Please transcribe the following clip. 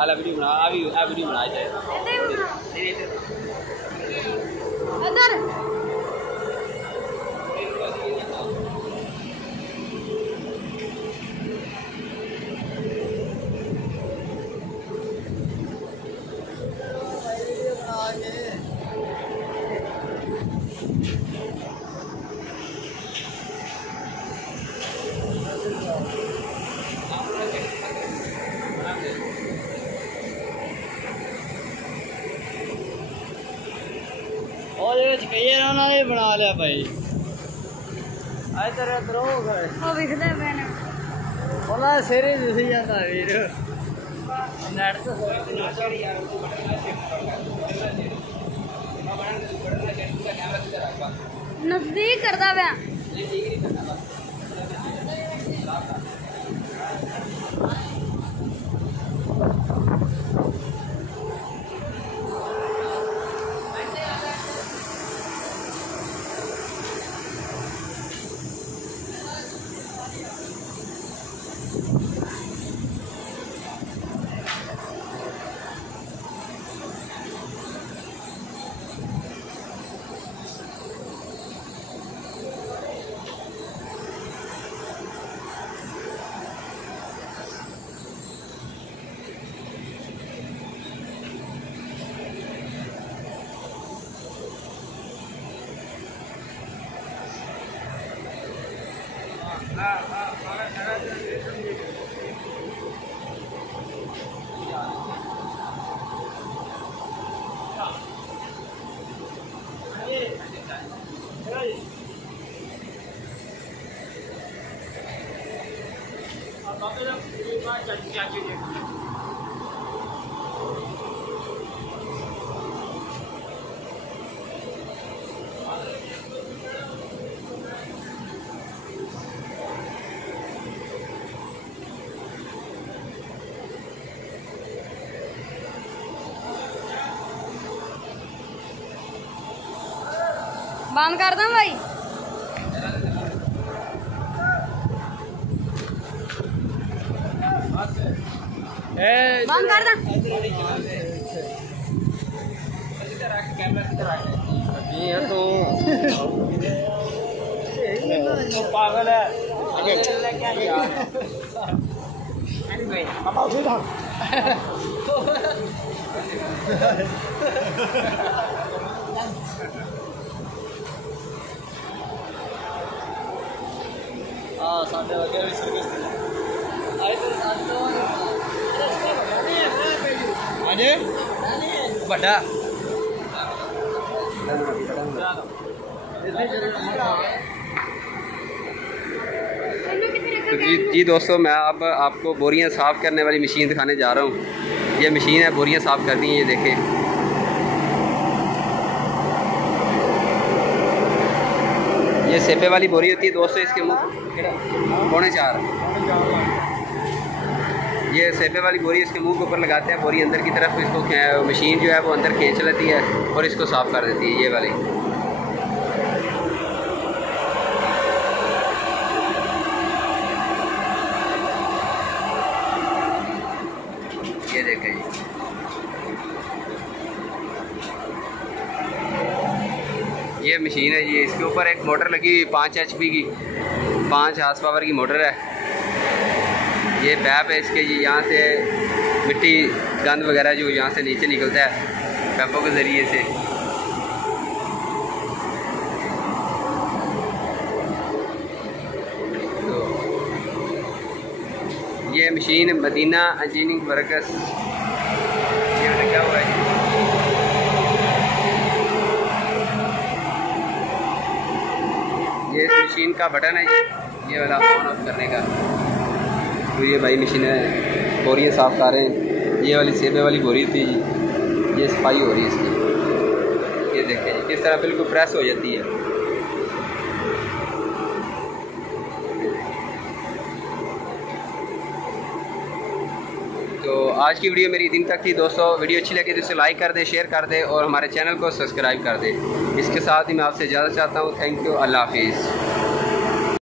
आला वीडियो बना आ वीडियो बना जाए इधर और ये उन्होंने बना लिया भाई इधर इधर हो गए वो दिखदा मैंने ਉਹਨਾਂ ਸਿਰੇ ਦਿਸ ਜਾਂਦਾ ਵੀਰ ਨੈਟ ਤੋਂ नजदीक करदा पिया बंद कर दूं भाई बंद कर दूं तो पागल है साढ़े वगे भी सर्विस बड़ा जी दोस्तों मैं अब आपको बोरियां साफ़ करने वाली मशीन दिखाने जा रहा हूँ। ये मशीन है, बोरियां साफ़ करनी है। ये देखें, ये सेपे वाली बोरी होती है दोस्तों। इसके मुँह 3.25 ये सेपे वाली बोरी इसके मुंह के ऊपर लगाते हैं, बोरी अंदर की तरफ इसको मशीन जो है वो अंदर खींच लेती है और इसको साफ़ कर देती है। ये वाली ये देखें ये मशीन है। ये इसके ऊपर एक मोटर लगी हुई 5 HP की 5 हार्स पावर की मोटर है। ये पैप है इसके, ये यहाँ से मिट्टी गंद वगैरह जो यहाँ से नीचे निकलता है पैपों के ज़रिए से। तो ये मशीन मदीना इंजीनियरिंग वर्कर्स ये लगा हुआ है। ये इस मशीन का बटन है, ये वाला ऑन ऑफ करने का। तो ये भाई मशीन है, बोरियाँ साफ़ कर रहे हैं। ये वाली सेबे वाली बोरी थी, ये सफाई हो रही है इसकी। ये देखें किस तरह बिल्कुल प्रेस हो जाती है। तो आज की वीडियो मेरी दिन तक थी दोस्तों। वीडियो अच्छी लगी तो इसे लाइक कर दे, शेयर कर दे और हमारे चैनल को सब्सक्राइब कर दे। इसके साथ ही मैं आपसे इजाज़त चाहता हूँ। थैंक यू, अल्लाह हाफिज़।